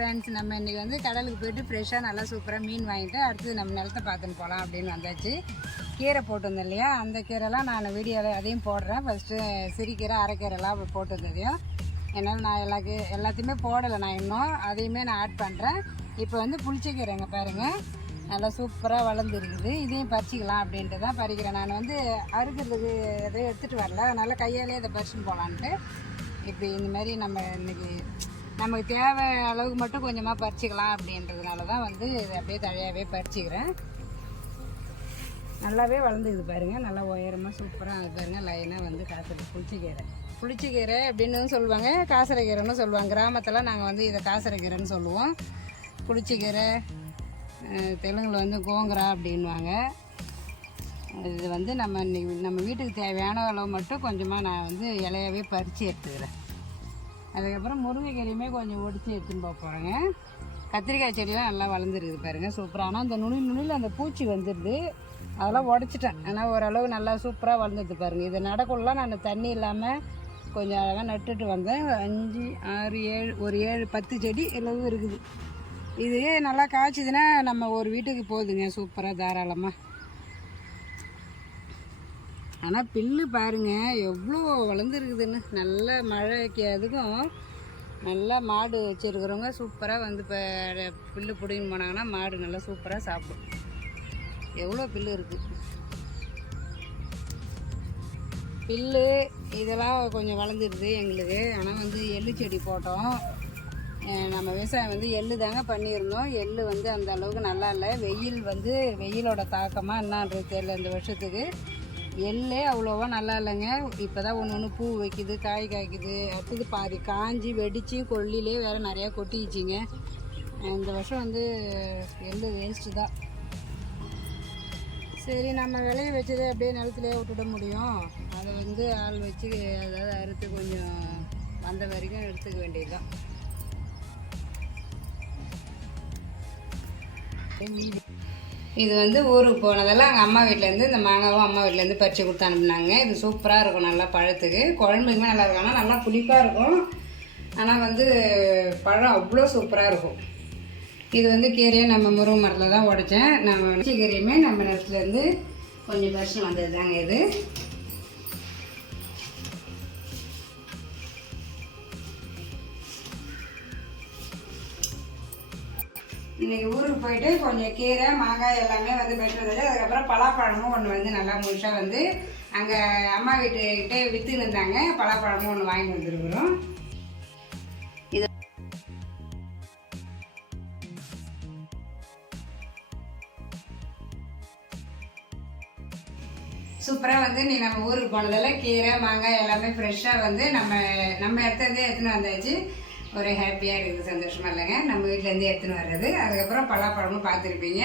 Friends, நம்ம இன்றைக்கி வந்து கடலுக்கு போய்ட்டு ஃப்ரெஷ்ஷாக நல்லா சூப்பராக மீன் வாங்கிட்டு அடுத்து நம்ம நிலத்தை பார்த்துன்னு போகலாம் அப்படின்னு வந்தாச்சு. கீரை போட்டிருந்தேன் இல்லையா, அந்த கீரைலாம் நான் வீடியோவில் அதையும் போடுறேன். ஃபஸ்ட்டு சிறுகீரை அரைக்கீரைலாம் போட்டிருந்ததையும் என்னால் நான் எல்லாத்தையுமே போடலை, நான் இன்னும் அதையுமே நான் ஆட் பண்ணுறேன். இப்போ வந்து புளிச்சக்கீரைங்க பாருங்கள், நல்லா சூப்பராக வளர்ந்துருக்குது. இதையும் பறிச்சிக்கலாம் அப்படின்ட்டு தான் பறிக்கிறேன். நான் வந்து அறுக்கிறதுக்கு எதையும் எடுத்துகிட்டு வரல, அதனால் கையாலே இதை பறிச்சுன்னு போகலான்ட்டு இப்படி இந்த மாதிரி நம்ம இன்றைக்கி நமக்கு தேவை அளவுக்கு மட்டும் கொஞ்சமாக பறிச்சிக்கலாம் அப்படின்றதுனால தான் வந்து இதை அப்படியே தழையாகவே பறிச்சிக்கிறேன். நல்லாவே வளர்ந்துக்குது பாருங்கள், நல்லா உயரமாக சூப்பராக அது பாருங்கள். லைனாக வந்து புளிச்சக்கீரை அப்படின்னு சொல்லுவாங்க, காசரைக்கீரைன்னு சொல்லுவாங்க. கிராமத்தில் நாங்கள் வந்து இதை காசரைக்கீரைன்னு சொல்லுவோம். புளிச்சக்கீரை தெலுங்கில் வந்து கோங்கரா அப்படின்வாங்க. இது வந்து நம்ம வீட்டுக்கு தேவையான அளவு மட்டும் கொஞ்சமாக நான் வந்து இலையாவே பறித்து எடுத்துக்கிறேன். அதுக்கப்புறம் முருங்கைக்கீரையுமே கொஞ்சம் ஒடிச்சு எடுத்துன்னு போக போகிறேங்க. கத்திரிக்காய் செடியெலாம் நல்லா வளர்ந்துருக்குது பாருங்கள் சூப்பராக. ஆனால் அந்த நுனியில் அந்த பூச்சி வந்துடுது, அதெல்லாம் உடச்சிட்டேன். ஆனால் ஓரளவு நல்லா சூப்பராக வளர்ந்துருது பாருங்கள். இதை நடக்குள்ளலாம் நான் தண்ணி இல்லாமல் கொஞ்சம் அழகாக நட்டுட்டு வந்தேன். 5, 6, 7 ஒரு 7, 10 செடி எல்லாம் இருக்குது. இது நல்லா காய்ச்சிதுன்னா நம்ம ஒரு வீட்டுக்கு போகுதுங்க சூப்பராக தாராளமாக. ஆனால் பில்லு பாருங்கள் எவ்வளோ வளர்ந்துருக்குதுன்னு. நல்ல மழைக்கு அதுக்கும் நல்லா மாடு வச்சுருக்கிறவங்க சூப்பராக வந்து இப்போ புல்லு பிடிங்கின்னு போனாங்கன்னா மாடு நல்லா சூப்பராக சாப்பிடும். எவ்வளோ பில்லு இருக்குது. பில்லு இதெல்லாம் கொஞ்சம் வளர்ந்துருது எங்களுக்கு. ஆனால் வந்து எள்ளு செடி போட்டோம். நம்ம விவசாயம் வந்து எள்ளு தாங்க பண்ணியிருந்தோம். எள்ளு வந்து அந்த அளவுக்கு நல்லா இல்லை. வெயிலோட தாக்கமாக என்னான்றது தெரியல இந்த வருஷத்துக்கு. எள்ளே அவ்வளோவா நல்லா இல்லைங்க. இப்போ தான் ஒன்று பூ வைக்குது, காய் காய்க்குது. அடுத்தது பாதி காஞ்சி வெடித்து கொல்லிலே வேறு நிறையா கொட்டிச்சிங்க. இந்த வருஷம் வந்து எள்ளு வேஸ்ட்டு தான். சரி, நம்ம விளைய வச்சதை அப்படியே நிலத்துலேயே விட்டுட முடியும். அதை வந்து ஆள் வச்சு அதாவது அறுத்து கொஞ்சம் வந்த வரைக்கும் எடுத்துக்க வேண்டியது தான். இது வந்து ஊருக்கு போனதெல்லாம் எங்கள் அம்மா வீட்டிலேருந்து இந்த மாங்காவும் அம்மா வீட்டிலேருந்து பறித்து கொடுத்து அனுப்புனாங்க. இது சூப்பராக இருக்கும், நல்லா பழத்துக்கு குழம்புக்குமே நல்லா இருக்கும். ஆனால் நல்லா புளிப்பாக இருக்கும். ஆனால் வந்து பழம் அவ்வளோ சூப்பராக இருக்கும். இது வந்து கீரையை நம்ம முருங்கை மரத்தில் தான் உடைச்சேன். நம்ம உடச்ச கீரையுமே நம்ம நிலத்துலேருந்து கொஞ்சம் பறிச்சு வந்தது தாங்க இது. இன்றைக்கி ஊருக்கு போயிட்டு கொஞ்சம் கீரை மாங்காய் எல்லாமே வந்து பெற்று வந்தது. அதுக்கப்புறம் பலாப்பழமும் ஒன்று வந்து நல்லா முழுசாக வந்து அங்கே அம்மா வீட்டுக்கிட்டே விற்றுன்னு இருந்தாங்க. பலாப்பழமும் ஒன்று வாங்கி வந்துருக்குறோம். இது சூப்பராக வந்து நீ நம்ம ஊருக்கு போனதெல்லாம் கீரை மாங்காய் எல்லாமே ஃப்ரெஷ்ஷாக வந்து நம்ம இடத்துலேருந்தே எடுத்துன்னு வந்தாச்சு. ஒரு ஹாப்பியாக இருக்குது, சந்தோஷமாக இல்லைங்க. நம்ம வீட்டிலேருந்து எடுத்துன்னு வர்றது. அதுக்கப்புறம் பலாப்பழமும் பார்த்துருப்பீங்க,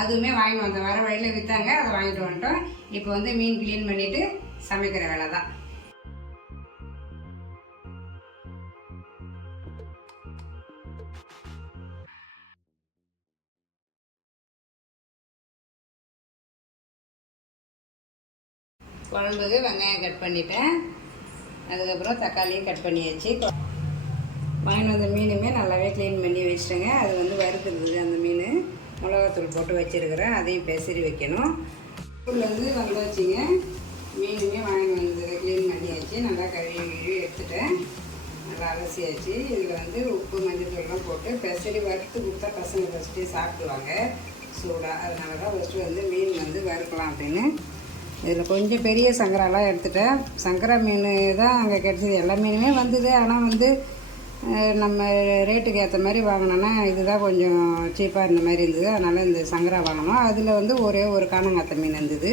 அதுவுமே வாங்கிட்டு வந்தோம். வர வழியில் விற்றாங்க, அதை வாங்கிட்டு வந்துட்டோம். இப்போ வந்து மீன் க்ளீன் பண்ணிவிட்டு சமைக்கிற வேலை தான். குழம்புக்கு வெங்காயம் கட் பண்ணிட்டேன். அதுக்கப்புறம் தக்காளியும் கட் பண்ணியாச்சு. வாங்கிட்டு வந்த மீனுமே நல்லாவே க்ளீன் பண்ணி வச்சுட்டேங்க. அது வந்து வறுக்கிறது அந்த மீன் மிளகாத்தூள் போட்டு வச்சுருக்கிறேன். அதையும் பெசரி வைக்கணும். ஸ்கூல்லேருந்து வந்தாச்சுங்க. மீனுமே வாங்கிட்டு வந்தது க்ளீன் பண்ணியாச்சு. நல்லா கழுவி எடுத்துட்டேன். நல்லா அலசியாச்சு. இதில் வந்து உப்பு மஞ்சள்லாம் போட்டு பெசரி வறுத்து கொடுத்தா பசங்க ஃபஸ்ட்டு சாப்பிடுவாங்க சூடாக. அதனால தான் ஃபஸ்ட்டு வந்து மீன் வந்து வறுக்கலாம் அப்படின்னு. இதில் கொஞ்சம் பெரிய சங்கராலாம் எடுத்துட்டேன். சங்கரா மீன் தான் அங்கே கிடச்சிது. எல்லா மீனுமே வந்தது. ஆனால் வந்து நம்ம ரேட்டுக்கு ஏற்ற மாதிரி வாங்கினோன்னா இதுதான் கொஞ்சம் சீப்பாக இருந்த மாதிரி இருந்தது. அதனால் இந்த சங்கரா வாங்கினோம். அதில் வந்து ஒரே ஒரு காணங்காத்த மீன் இருந்தது.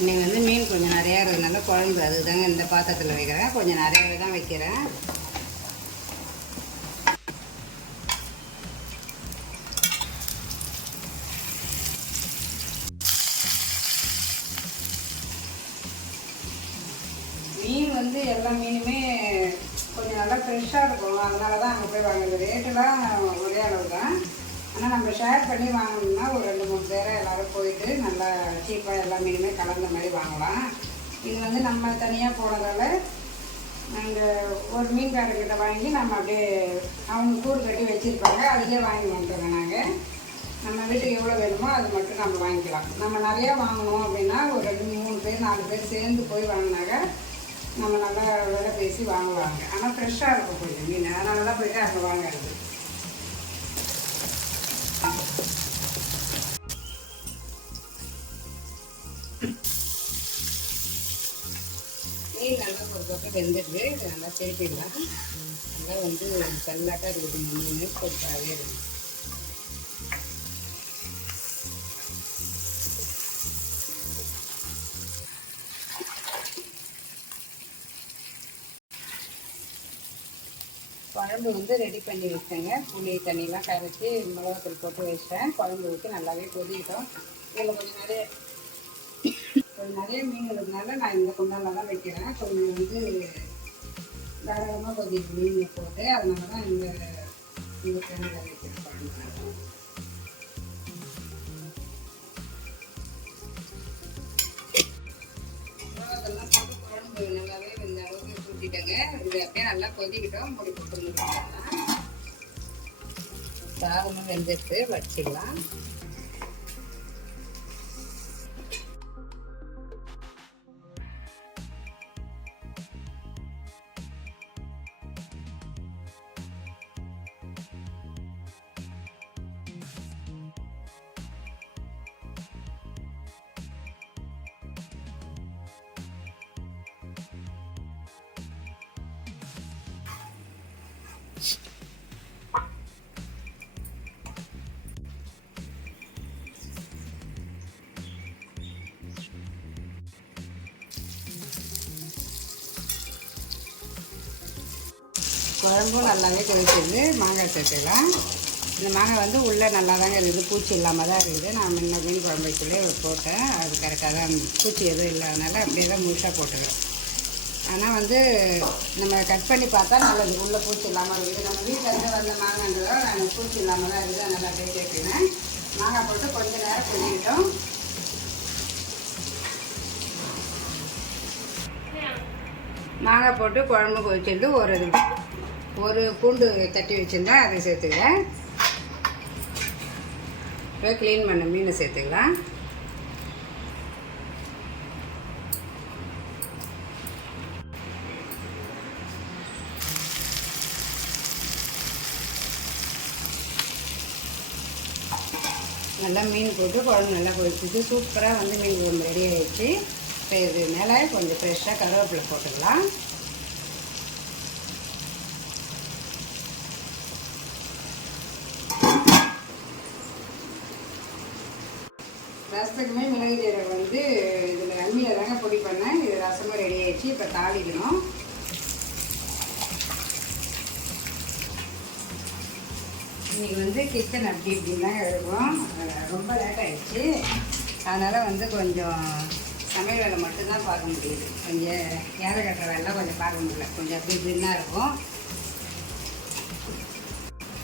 இன்றைக்கி வந்து மீன் கொஞ்சம் நிறையா இருக்கிறதுனால குழம்பு அதுதாங்க இந்த பாத்திரத்தில் வைக்கிறேன். கொஞ்சம் நிறையாவே தான் வைக்கிறேன். மீன் வந்து எல்லா மீனுமே கொஞ்சம் நல்லா ஃப்ரெஷ்ஷாக இருக்கும். அதனால தான் அங்கே போய் வாங்குறது. ரேட்டெல்லாம் ஒரே அளவு தான். ஆனால் நம்ம ஷேர் பண்ணி வாங்கணும்னா ஒரு 2-3 பேரை எல்லோரும் போயிட்டு நல்லா சீப்பாக எல்லா மீனுமே கலந்த மாதிரி வாங்கலாம். இது வந்து நம்ம தனியாக போனதால் நாங்கள் ஒரு மீன்காரங்கிட்ட வாங்கி நம்ம அப்படியே அவங்க கூடு கட்டி வச்சுருப்பாங்க, அதுலேயே வாங்கி வந்துடுவோம். நாங்கள் நம்ம வீட்டுக்கு எவ்வளோ வேணுமோ அது மட்டும் நம்ம வாங்கிக்கலாம். நம்ம நிறையா வாங்கணும் அப்படின்னா ஒரு 2-3 பேர் 4 பேர் சேர்ந்து போய் வாங்கினாக்க நம்ம நல்லா விலை பேசி வாங்குவாங்க. ஆனால் ஃப்ரெஷ்ஷாக இருக்கும் கொஞ்சம் மீன், அதனால தான் போய்ட்டு அங்கே வாங்குறது. மீன் நல்லா ஒரு பக்கம் வெந்துடுது, இது நல்லா திருப்பிடலாம். நல்லா வந்து கல்லாட்டாக இருக்குது மீன், பொறுப்பாகவே இருக்குது. குழம்பு வந்து ரெடி பண்ணி வச்சேங்க. புளி தண்ணியெலாம் கரைச்சி மிளகாத்தூள் போட்டு வச்சிட்டேன். குழம்பு ஊற்றி நல்லாவே கொதிக்கிட்டோம். இதில் கொஞ்சம் நிறைய மீன் இருக்கிறதுனால நான் இந்த குண்டால தான் வைக்கிறேன். கொஞ்சம் வந்து தாராளமாக கொதிக்கு மீன் போட்டு, அதனால தான் இந்த கிணறு வைக்கிற குழம்பு. அதெல்லாம் போட்டு குழம்பு நல்லாவே இந்த அளவுக்கு ஊற்றிட்டேங்க. இது அப்படியே நல்லா கொதிக்கிட்டோம். மூடி போட்டுருந்தோம்னா சாதமும் வெந்துட்டு வச்சிடலாம். குழம்பும் நல்லாவே கொதிச்சிருந்து மாங்காய் சேர்த்துக்கலாம். இந்த மாங்காய் வந்து உள்ளே நல்லா தாங்க இருக்குது, பூச்சி இல்லாமல் தான் இருக்குது. நான் முன்ன மீன் குழம்பு வைக்கலே போட்டேன், அது கரெக்டாக தான் பூச்சி எதுவும் இல்லாதனால அப்படியே தான் முழுசாக போட்டுக்கிறேன். ஆனால் வந்து நம்ம கட் பண்ணி பார்த்தா நல்லது, உள்ளே பூச்சி இல்லாமல் இருக்குது. நம்ம வீட்டில் இருந்து வந்த மாங்காய்ன்றதோ நான் பூச்சி இல்லாமல் தான் இருக்குது, அதனால் அப்படியே சேர்த்துக்கிறேன். மாங்காய் போட்டு கொஞ்சம் நேரம் கொதிக்கிட்டோம். மாங்காய் போட்டு குழம்பு கொதிச்சிருந்து ஒரு பூண்டு தட்டி வச்சுருந்தேன், அதை சேர்த்துக்கிறேன். இப்போ க்ளீன் பண்ண மீனை சேர்த்துக்கலாம். நல்லா மீன் போட்டு குழம்பு நல்லா கொதிச்சிட்டு சூப்பராக வந்து மீன் குழம்பு ரெடி ஆகிடுச்சு. இப்போ இது மேலே கொஞ்சம் ஃப்ரெஷ்ஷாக கருவேப்பிலை போட்டுக்கலாம். ரசத்துக்குமே மிளகு ஜீரகம் வந்து இதில் அம்மியில் தாங்க பொடி பண்ணேன். இது ரசமும் ரெடி ஆகிடுச்சு. இப்போ தாளிக்கணும். இன்றைக்கி வந்து கிச்சன் அப்படி இப்படின்னு தான் இருக்கும். ரொம்ப லேட் ஆகிடுச்சு, அதனால் வந்து கொஞ்சம் சமையல் வேலை மட்டும்தான் பார்க்க முடியுது. கொஞ்சம் ஏழை கட்டுற வேலைலாம் கொஞ்சம் பார்க்க முடியல, கொஞ்சம் அப்படி இப்படின்னா இருக்கும்.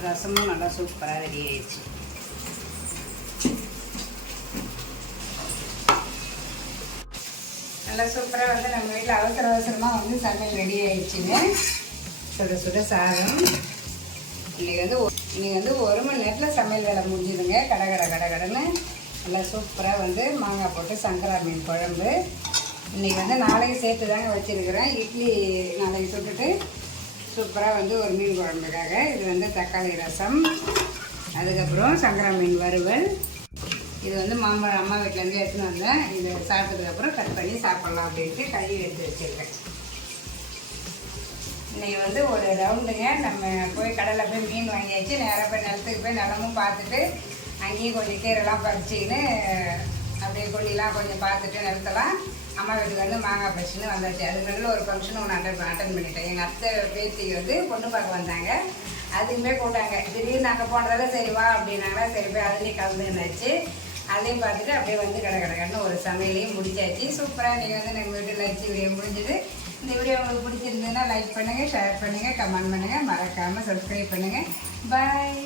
ரசமும் நல்லா சூப்பராக ரெடி ஆகிடுச்சு. நல்லா சூப்பராக வந்து நம்ம வீட்டில் அவசரமாக வந்து சமையல் ரெடி ஆகிடுச்சிங்க. சுட சுட சாதம். இன்றைக்கி வந்து 1 மணி நேரத்தில் சமையல் வேலை முடிஞ்சுதுங்க. கடன்னு நல்லா சூப்பராக வந்து மாங்காய் போட்டு சங்கரா மீன் குழம்பு. இன்றைக்கி வந்து நாளைக்கு சேர்த்து தாங்க வச்சுருக்கிறேன். இட்லி நாளைக்கு சுட்டுட்டு சூப்பராக வந்து ஒரு மீன் குழம்புக்காக. இது வந்து தக்காளி ரசம், அதுக்கப்புறம் சங்கரா மீன் வறுவல். இது வந்து மாம்பழம் அம்மா வீட்டிலேருந்து எடுத்துன்னு வந்தேன். இது சாப்பிட்டதுக்கப்புறம் கட் பண்ணி சாப்பிட்லாம் அப்படின்ட்டு கழுவி எடுத்து வச்சுருக்கேன். இன்றைக்கி வந்து ஒரு ரவுண்டுங்க. நம்ம போய் கடலில் போய் மீன் வாங்கியாச்சு. நேராக போய் நிலத்துக்கு போய் நிலமும் பார்த்துட்டு அங்கேயும் கொஞ்சம் கீரைலாம் பறிச்சிக்கின்னு அப்படியே கொல்லிலாம் கொஞ்சம் பார்த்துட்டு நிலத்தெல்லாம் அம்மா வீட்டுக்கு வந்து மாங்காய் பறிச்சுன்னு வந்தாச்சு. அதுக்கு நடுவில் ஒரு ஃபங்க்ஷன் ஒன்று அட்டன் பண்ணிட்டேன். எங்கள் அத்தை பேத்திக்கு வந்து பொண்ணு பார்க்க வந்தாங்க, அதுக்குமே கூட்டாங்க. திடீர்னு நாங்கள் போனதால சரி வா அப்படின்னாங்களா, சரி போய் அதுலேயும் கலந்துருந்தாச்சு. அதையும் பார்த்துட்டு அப்படியே வந்து கடன்னு ஒரு சமையலையும் முடிச்சாச்சு. சூப்பராக இன்றைக்கி வந்து எங்கள் வீட்டில் லஞ்ச் வீடியோ முடிஞ்சுது. இந்த வீடியோ உங்களுக்கு பிடிச்சிருந்ததுன்னா லைக் பண்ணுங்கள், ஷேர் பண்ணுங்கள், கமெண்ட் பண்ணுங்கள், மறக்காமல் சப்ஸ்கிரைப் பண்ணுங்கள். பாய்.